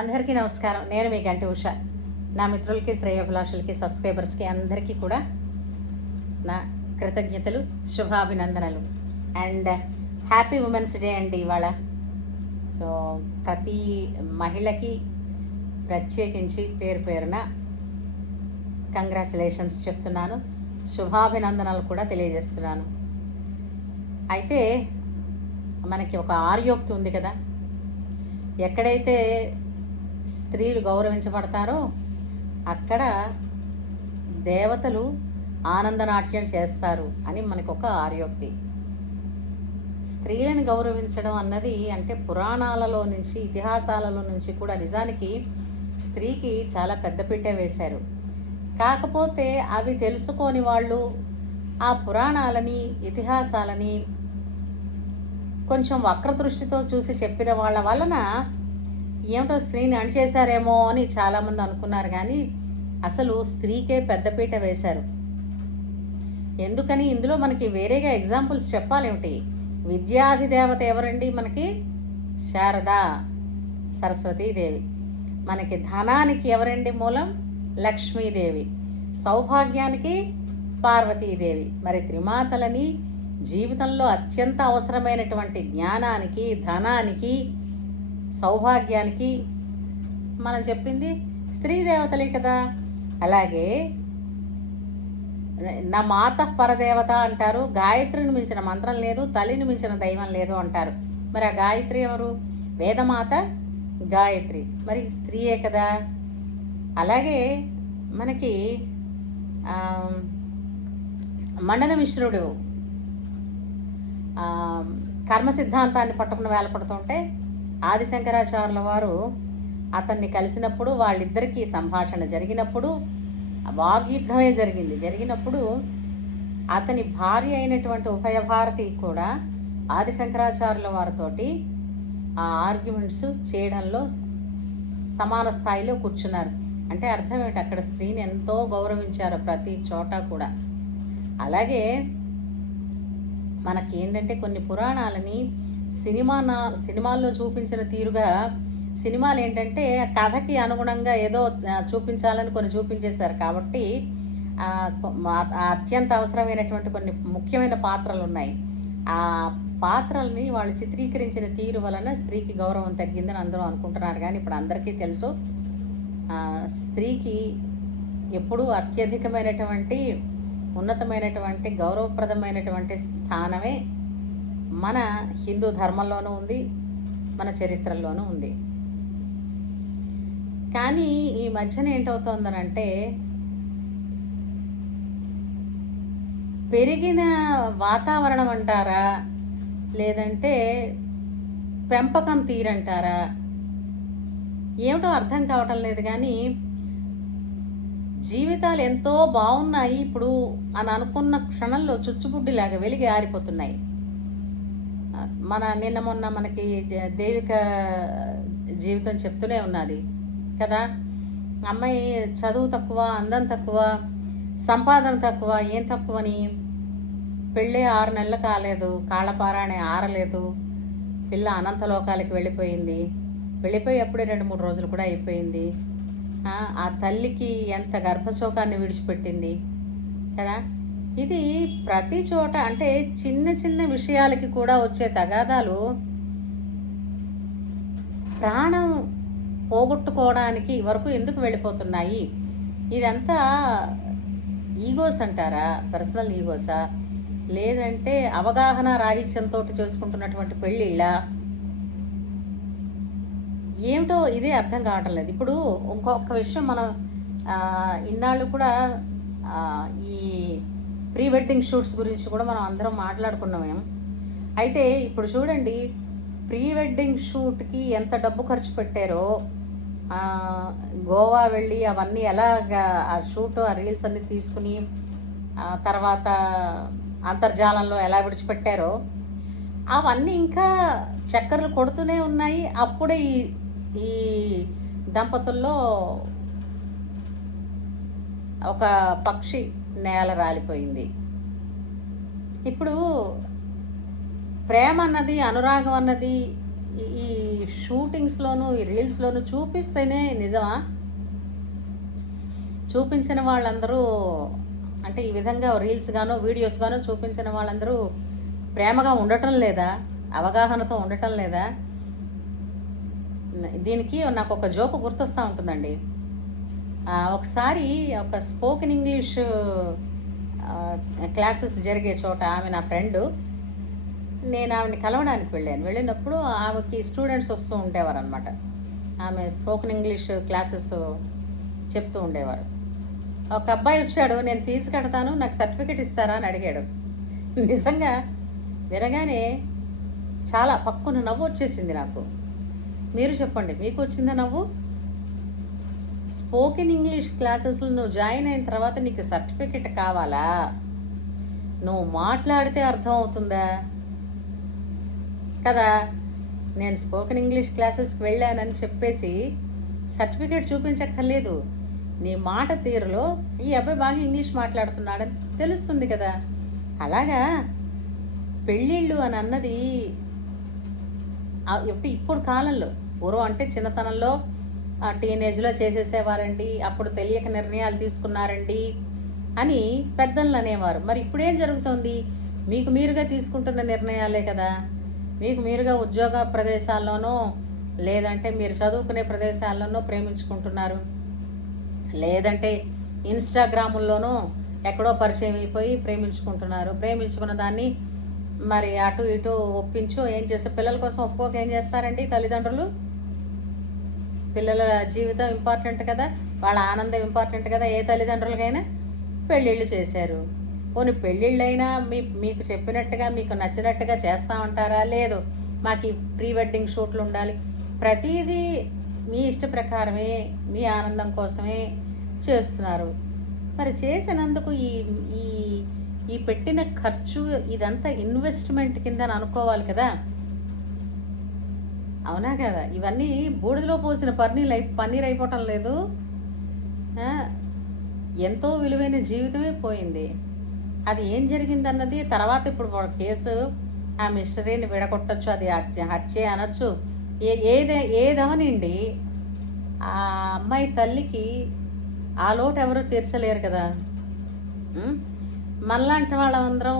అందరికీ నమస్కారం. నేను మీ గంటి ఉష. నా మిత్రులకి, శ్రేయోభిలాషులకి, సబ్స్క్రైబర్స్కి అందరికీ కూడా నా కృతజ్ఞతలు, శుభాభినందనలు అండ్ హ్యాపీ ఉమెన్స్ డే అండి ఇవాళ. సో ప్రతి మహిళకి ప్రత్యేకించి పేరు పేరున కంగ్రాచులేషన్స్ చెప్తున్నాను, శుభాభినందనలు కూడా తెలియజేస్తున్నాను. అయితే మనకి ఒక ఆర్యోక్తి ఉంది కదా, ఎక్కడైతే స్త్రీలు గౌరవించబడతారో అక్కడ దేవతలు ఆనందనాట్యం చేస్తారు అని మనకు ఒక ఆర్యోక్తి. స్త్రీలను గౌరవించడం అన్నది అంటే పురాణాలలో నుంచి, ఇతిహాసాలలో నుంచి కూడా నిజానికి స్త్రీకి చాలా పెద్దపీట వేశారు. కాకపోతే అవి తెలుసుకోని వాళ్ళు ఆ పురాణాలని, ఇతిహాసాలని కొంచెం వక్రదృష్టితో చూసి చెప్పిన వాళ్ళ వలన ఏమిటో స్త్రీని అణిచేశారేమో అని చాలామంది అనుకున్నారు. కానీ అసలు స్త్రీకే పెద్దపీట వేశారు. ఎందుకని ఇందులో మనకి వేరేగా ఎగ్జాంపుల్స్ చెప్పాలేమిటి? విద్యాధిదేవత ఎవరండి మనకి? శారదా సరస్వతీదేవి. మనకి ధనానికి ఎవరండి మూలం? లక్ష్మీదేవి. సౌభాగ్యానికి పార్వతీదేవి. మరి త్రిమాతలని జీవితంలో అత్యంత అవసరమైనటువంటి జ్ఞానానికి, ధనానికి, సౌభాగ్యానికి మనం చెప్పింది స్త్రీ దేవతలే కదా. అలాగే నా మాత పరదేవత అంటారు. గాయత్రిని మించిన మంత్రం లేదు, తల్లిని మించిన దైవం లేదు అంటారు. మరి ఆ గాయత్రి ఎవరు? వేదమాత గాయత్రి, మరి స్త్రీయే కదా. అలాగే మనకి మండన మిశ్రుడు కర్మ సిద్ధాంతాన్ని పట్టుకుని వేలపడుతుంటే ఆదిశంకరాచార్యుల వారు అతన్ని కలిసినప్పుడు, వాళ్ళిద్దరికీ సంభాషణ జరిగినప్పుడు, వాగ్యుద్ధమే జరిగినప్పుడు అతని భార్య అయినటువంటి ఉభయభారతి కూడా ఆదిశంకరాచార్యుల వారితోటి ఆ ఆర్గ్యుమెంట్స్ చేయడంలో సమాన స్థాయిలో కూర్చున్నారు. అంటే అర్థం ఏంటి? అక్కడ స్త్రీని ఎంతో గౌరవించారు ప్రతి చోట కూడా. అలాగే మనకి ఏంటంటే కొన్ని పురాణాలని సినిమాల్లో చూపించిన తీరుగా, సినిమాలు ఏంటంటే కథకి అనుగుణంగా ఏదో చూపించాలని కొన్ని చూపించేశారు. కాబట్టి అత్యంత అవసరమైనటువంటి కొన్ని ముఖ్యమైన పాత్రలు ఉన్నాయి. ఆ పాత్రల్ని వాళ్ళు చిత్రీకరించిన తీరు వలన స్త్రీకి గౌరవం తగ్గిందని అందరూ అనుకుంటున్నారు. కానీ ఇప్పుడు అందరికీ తెలుసు, స్త్రీకి ఎప్పుడూ అత్యధికమైనటువంటి, ఉన్నతమైనటువంటి, గౌరవప్రదమైనటువంటి స్థానమే మన హిందూ ధర్మంలోనూ ఉంది, మన చరిత్రల్లోనూ ఉంది. కానీ ఈ మధ్యన ఏంటవుతోందనంటే, పెరిగిన వాతావరణం అంటారా, లేదంటే పెంపకం తీరంటారా, ఏమిటో అర్థం కావటం లేదు. కానీ జీవితాలు ఎంతో బాగున్నాయి ఇప్పుడు అని అనుకున్న క్షణంలో చుచ్చుబుడ్డిలాగా వెలిగి ఆరిపోతున్నాయి. నిన్న మొన్న మనకి దేవిక జీవితం చెప్తూనే ఉన్నది కదా. అమ్మాయి చదువు తక్కువ, అందం తక్కువ, సంపాదన తక్కువ, ఏం తక్కువని పెళ్ళే 6 నెలలు కాలేదు, కాళ్ళపారాణి ఆరలేదు, పిల్ల అనంతలోకాలకి వెళ్ళిపోయి అప్పుడే 2-3 రోజులు కూడా అయిపోయింది. ఆ తల్లికి ఎంత గర్భశోకాన్ని విడిచిపెట్టింది కదా. ఇది ప్రతి చోట అంటే చిన్న చిన్న విషయాలకి కూడా వచ్చే తగాదాలు ప్రాణం పోగొట్టుకోవడానికి వరకు ఎందుకు వెళ్ళిపోతున్నాయి? ఇదంతా ఈగోస్ అంటారా? పర్సనల్ ఈగోసా? లేదంటే అవగాహన రాహిత్యంతో చేసుకుంటున్నటువంటి పెళ్ళిళ్ళ? ఏమిటో ఇదే అర్థం కావటం లేదు. ఇప్పుడు ఇంకొక విషయం, మనం ఇన్నాళ్ళు కూడా ఈ ప్రీ వెడ్డింగ్ షూట్స్ గురించి కూడా మనం అందరం మాట్లాడుకున్నాం. అయితే ఇప్పుడు చూడండి, ప్రీ వెడ్డింగ్ షూట్కి ఎంత డబ్బు ఖర్చు పెట్టారో, గోవా వెళ్ళి అవన్నీ ఎలాగా ఆ షూట్, ఆ రీల్స్ అన్నీ తీసుకుని తర్వాత అంతర్జాలంలో ఎలా విడిచిపెట్టారో అవన్నీ ఇంకా చక్కర్లు కొడుతూనే ఉన్నాయి. అప్పుడే ఈ దంపతుల్లో ఒక పక్షి నేల రాలిపోయింది. ఇప్పుడు ప్రేమ అన్నది, అనురాగం అన్నది ఈ షూటింగ్స్లోనూ ఈ రీల్స్లోనూ చూపిస్తేనే నిజమా? చూపించిన వాళ్ళందరూ అంటే ఈ విధంగా రీల్స్ గానో వీడియోస్ గానో చూపించిన వాళ్ళందరూ ప్రేమగా ఉండటం లేదా? అవగాహనతో ఉండటం లేదా? దీనికి నాకు ఒక జోకు గుర్తొస్తూ ఉంటుందండి. ఒకసారి ఒక స్పోకెన్ ఇంగ్లీష్ క్లాసెస్ జరిగే చోట ఆమె నా ఫ్రెండు, నేను ఆమెని కలవడానికి వెళ్ళినప్పుడు ఆమెకి స్టూడెంట్స్ వస్తూ ఉండేవారు అనమాట. ఆమె స్పోకెన్ ఇంగ్లీష్ క్లాసెస్ చెప్తూ ఉండేవారు. ఒక అబ్బాయి వచ్చాడు, నేను ఫీజు కడతాను, నాకు సర్టిఫికెట్ ఇస్తారా అని అడిగాడు. నిజంగా వినగానే చాలా పక్కున నవ్వు వచ్చేసింది నాకు. మీరు చెప్పండి, మీకు వచ్చిందా నవ్వు? స్పోకెన్ ఇంగ్లీష్ క్లాసెస్లో నువ్వు జాయిన్ అయిన తర్వాత నీకు సర్టిఫికెట్ కావాలా? నువ్వు మాట్లాడితే అర్థం అవుతుందా కదా? నేను స్పోకెన్ ఇంగ్లీష్ క్లాసెస్కి వెళ్ళానని చెప్పేసి సర్టిఫికేట్ చూపించక్కర్లేదు. నీ మాట తీరులో ఈ అబ్బాయి బాగా ఇంగ్లీష్ మాట్లాడుతున్నాడని తెలుస్తుంది కదా. అలాగా పెళ్ళిళ్ళు అని అన్నది ఇప్పుడు కాలంలో, పూర్వం అంటే చిన్నతనంలో టీనేజ్లో చేసేసేవారండి, అప్పుడు తెలియక నిర్ణయాలు తీసుకున్నారండి అని పెద్దలను అనేవారు. మరి ఇప్పుడేం జరుగుతుంది? మీకు మీరుగా తీసుకుంటున్న నిర్ణయాలే కదా. మీకు మీరుగా ఉద్యోగ ప్రదేశాల్లోనో లేదంటే మీరు చదువుకునే ప్రదేశాల్లోనో ప్రేమించుకుంటున్నారు, లేదంటే ఇన్స్టాగ్రాముల్లోనూ ఎక్కడో పరిచయం అయిపోయి ప్రేమించుకుంటున్నారు. ప్రేమించుకున్న దాన్ని మరి అటు ఇటు ఒప్పించు ఏం చేస్తే పిల్లల కోసం ఒప్పుకోక ఏం చేస్తారండి తల్లిదండ్రులు? పిల్లల జీవితం ఇంపార్టెంట్ కదా, వాళ్ళ ఆనందం ఇంపార్టెంట్ కదా. ఏ తల్లిదండ్రులకైనా పెళ్ళిళ్ళు చేశారు. పోనీ పెళ్ళిళ్ళైనా మీకు చెప్పినట్టుగా మీకు నచ్చినట్టుగా చేస్తామంటారా? లేదు, మాకు ఈ ప్రీ వెడ్డింగ్ షూట్లు ఉండాలి. ప్రతిదీ మీ ఇష్ట ప్రకారమే, మీ ఆనందం కోసమే చేస్తున్నారు. మరి చేసినందుకు ఈ ఈ ఈ పెట్టిన ఖర్చు ఇదంతా ఇన్వెస్ట్మెంట్ కింద అనుకోవాలి కదా, అవునా కదా? ఇవన్నీ బూడిదలో పోసిన పన్నీర్ అయిపోవటం లేదు. ఎంతో విలువైన జీవితమే పోయింది. అది ఏం జరిగిందన్నది తర్వాత ఇప్పుడు కేసు ఆ మిస్టరీని విడగొట్టచ్చు, అది హత్యే అనొచ్చు, ఏదవనండి. ఆ అమ్మాయి తల్లికి ఆ లోటు ఎవరూ తీర్చలేరు కదా. మనలాంటి వాళ్ళందరం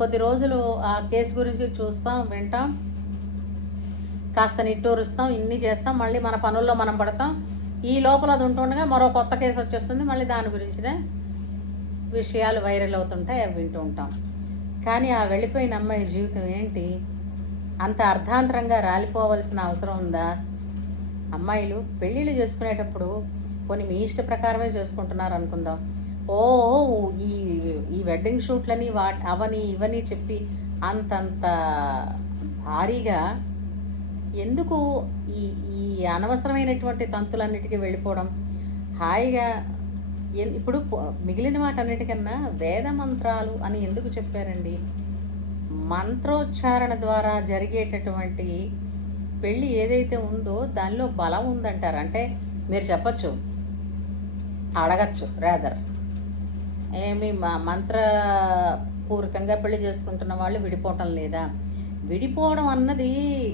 కొద్ది రోజులు ఆ కేసు గురించి చూస్తాం, వింటాం, కాస్త నిట్టూరుస్తాం, ఇన్ని చేస్తాం, మళ్ళీ మన పనుల్లో మనం పడతాం. ఈ లోపల అది ఉంటుండగా మరో కొత్త కేసు వచ్చేస్తుంది, మళ్ళీ దాని గురించిన విషయాలు వైరల్ అవుతుంటాయి, అవి వింటూ ఉంటాం. కానీ ఆ వెళ్ళిపోయిన అమ్మాయి జీవితం ఏంటి? అంత అర్ధాంతరంగా రాలిపోవలసిన అవసరం ఉందా? అమ్మాయిలు పెళ్ళిళ్ళు చేసుకునేటప్పుడు కొన్ని మీ ఇష్ట ప్రకారమే చేసుకుంటున్నారు అనుకుందాం. ఈ వెడ్డింగ్ షూట్లని అవని ఇవని చెప్పి అంతంత భారీగా ఎందుకు ఈ ఈ అనవసరమైనటువంటి తంతులన్నిటికీ వెళ్ళిపోవడం? హాయిగా ఇప్పుడు మిగిలిన వాటన్నిటికన్నా వేద మంత్రాలు అని ఎందుకు చెప్పారండి? మంత్రోచ్చారణ ద్వారా జరిగేటటువంటి పెళ్ళి ఏదైతే ఉందో దానిలో బలం ఉందంటారు. అంటే మీరు చెప్పచ్చు, అడగచ్చు రాదర్, ఏమి మంత్రపూరితంగా పెళ్లి చేసుకుంటున్న వాళ్ళు విడిపోవటం లేదా? విడిపోవడం అన్నది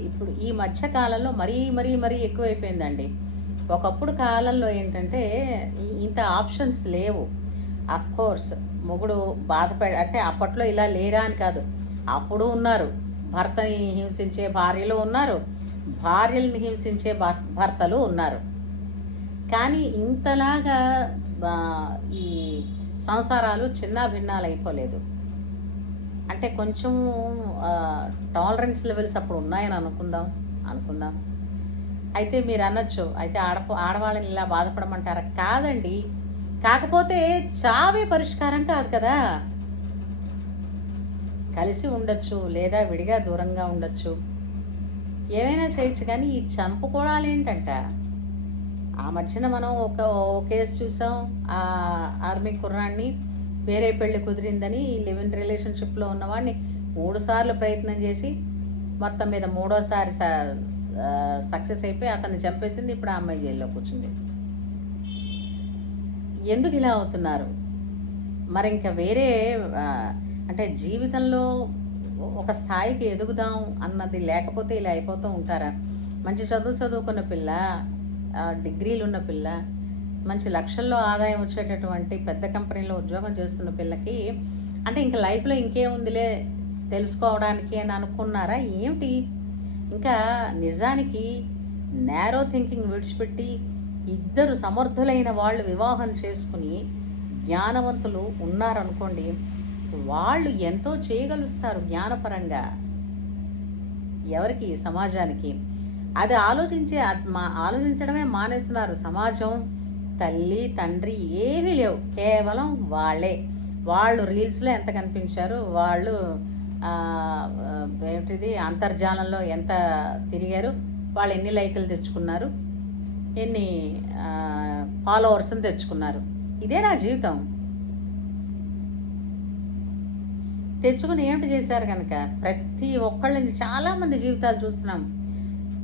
ఇప్పుడు ఈ మధ్య కాలంలో మరీ మరీ మరీ ఎక్కువైపోయిందండి. ఒకప్పుడు కాలంలో ఏంటంటే ఇంత ఆప్షన్స్ లేవు. అఫ్కోర్స్ మొగుడు అంటే అప్పట్లో ఇలా లేరా అని కాదు, అప్పుడు ఉన్నారు. భర్తని హింసించే భార్యలు ఉన్నారు, భార్యల్ని హింసించే భర్తలు ఉన్నారు. కానీ ఇంతలాగా ఈ సంసారాలు చిన్న భిన్నాలు అయిపోలేదు. అంటే కొంచెం టాలరెన్స్ లెవెల్స్ అప్పుడు ఉన్నాయని అనుకుందాం. అయితే మీరు అనొచ్చు, అయితే ఆడవాళ్ళని ఇలా బాధపడమంటారా? కాదండి, కాకపోతే చావే పరిష్కారం కాదు కదా. కలిసి ఉండొచ్చు, లేదా విడిగా దూరంగా ఉండొచ్చు, ఏమైనా చేయొచ్చు. కానీ ఈ చంపుకోవడాలు ఏంటంట? ఆ మధ్యన మనం ఒక కేసు చూసాం. ఆ ఆర్మీ కుర్రాన్ని వేరే పెళ్లి కుదిరిందని లివ్ ఇన్ రిలేషన్షిప్లో ఉన్నవాడిని 3 సార్లు ప్రయత్నం చేసి మొత్తం మీద 3వసారి సక్సెస్ అయిపోయి అతన్ని చంపేసింది. ఇప్పుడు ఆ అమ్మాయి జైల్లో కూర్చుంది. ఎందుకు ఇలా అవుతున్నారు? మరి ఇంకా వేరే అంటే జీవితంలో ఒక స్థాయికి ఎదుగుదాం అన్నది లేకపోతే ఇలా అయిపోతూ ఉంటారా? మంచి చదువుకున్న పిల్ల, డిగ్రీలు ఉన్న పిల్ల, మంచి లక్షల్లో ఆదాయం వచ్చేటటువంటి పెద్ద కంపెనీలో ఉద్యోగం చేస్తున్న పిల్లకి అంటే ఇంక లైఫ్లో ఇంకేముందిలే తెలుసుకోవడానికి అని అనుకున్నారా ఏమిటి? ఇంకా నిజానికి నేరో థింకింగ్ విడిచిపెట్టి ఇద్దరు సమర్థులైన వాళ్ళు వివాహం చేసుకుని జ్ఞానవంతులు ఉన్నారనుకోండి, వాళ్ళు ఎంతో చేయగలుస్తారు జ్ఞానపరంగా ఎవరికి, సమాజానికి. అది ఆలోచించడమే మానేస్తున్నారు. సమాజం, తల్లి, తండ్రి ఏమీ లేవు, కేవలం వాళ్ళు రీల్స్లో ఎంత కనిపించారు, వాళ్ళు ఏమిటిది అంతర్జాలంలో ఎంత తిరిగారు, వాళ్ళు ఎన్ని లైకులు తెచ్చుకున్నారు, ఎన్ని ఫాలోవర్స్ని తెచ్చుకున్నారు. ఇదే నా జీవితం. తెచ్చుకుని ఏమిటి చేశారు కనుక ప్రతి ఒక్కళ్ళని చాలామంది జీవితాలు చూస్తున్నాం.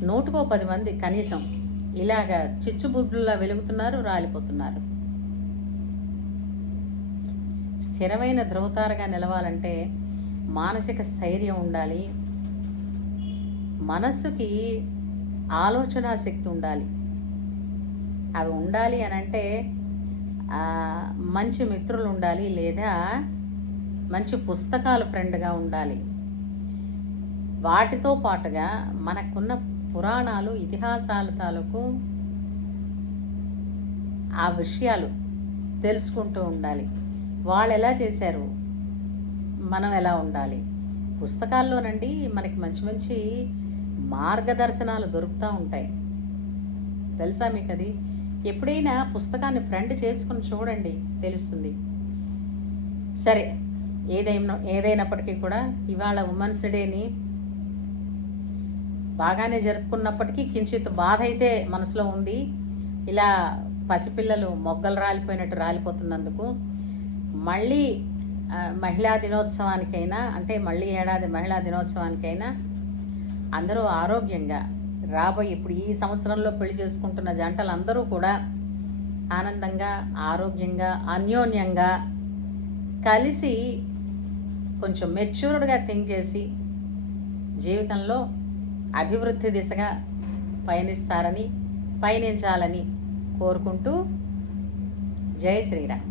110 మంది కనీసం ఇలాగా చిచ్చుబుడ్డులా వెలుగుతున్నారు, రాలిపోతున్నారు. స్థిరమైన ధ్రువతారగా నిలవాలంటే మానసిక స్థైర్యం ఉండాలి, మనస్సుకి ఆలోచనా శక్తి ఉండాలి. అవి ఉండాలి అని అంటే మంచి మిత్రులు ఉండాలి, లేదా మంచి పుస్తకాలు ఫ్రెండ్గా ఉండాలి. వాటితో పాటుగా మనకున్న పురాణాలు, ఇతిహాసాల తాలూకు ఆ విషయాలు తెలుసుకుంటూ ఉండాలి. వాళ్ళు ఎలా చేశారు, మనం ఎలా ఉండాలి. పుస్తకాల్లోనండి మనకి మంచి మంచి మార్గదర్శనాలు దొరుకుతూ ఉంటాయి. తెలుసా మీకు అది? ఎప్పుడైనా పుస్తకాన్ని ఫ్రెండ్ చేసుకుని చూడండి, తెలుస్తుంది. సరే, ఏదైనప్పటికీ కూడా ఇవాళ ఉమెన్స్ డేని బాగానే జరుపుకున్నప్పటికీ కించిత్ బాధ అయితే మనసులో ఉంది. ఇలా పసిపిల్లలు మొగ్గలు రాలిపోయినట్టు రాలిపోతున్నందుకు మళ్ళీ మహిళా దినోత్సవానికైనా, అంటే మళ్ళీ ఏడాది మహిళా దినోత్సవానికైనా అందరూ ఆరోగ్యంగా ఇప్పుడు ఈ సంవత్సరంలో పెళ్లి చేసుకుంటున్న జంటలు అందరూ కూడా ఆనందంగా, ఆరోగ్యంగా, అన్యోన్యంగా కలిసి కొంచెం మెచ్యూర్డ్గా థింక్ చేసి జీవితంలో అభివృద్ధి దిశగా పయనించాలని కోరుకుంటూ జై శ్రీరామ్.